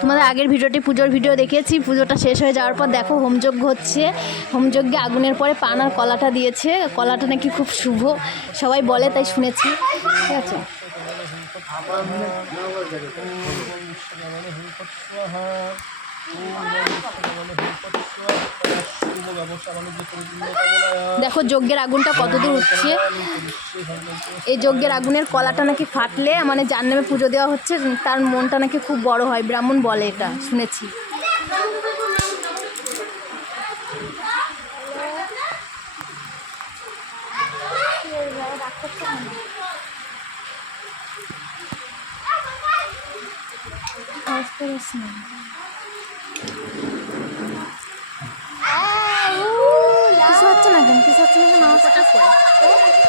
তোমাদের আগের ভিডিওটি পুজোর ভিডিও দেখিয়েছি। পুজোটা শেষ হয়ে যাওয়ার পর দেখো হোমযজ্ঞ হচ্ছে। হোমযজ্ঞে আগুনের পরে পান আর কলাটা দিয়েছে। কলাটা নাকি খুব শুভ সবাই বলে, তাই শুনেছি। ঠিক আছে। দেখো যজ্ঞের আগুনটা কতদূর উঠছে। এই যজ্ঞের আগুনের কলাটা নাকি ফাটলে মানে যার নামে পুজো দেওয়া হচ্ছে তার মনটা নাকি খুব বড় হয়, ব্রাহ্মণ বলে, এটা শুনেছি।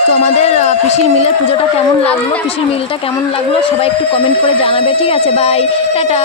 তো আমাদের পিসির মিলের পুজোটা কেমন লাগলো, পিসির মিলটা কেমন লাগলো সবাই একটু কমেন্ট করে জানাবে। ঠিক আছে, বাই, টাটা।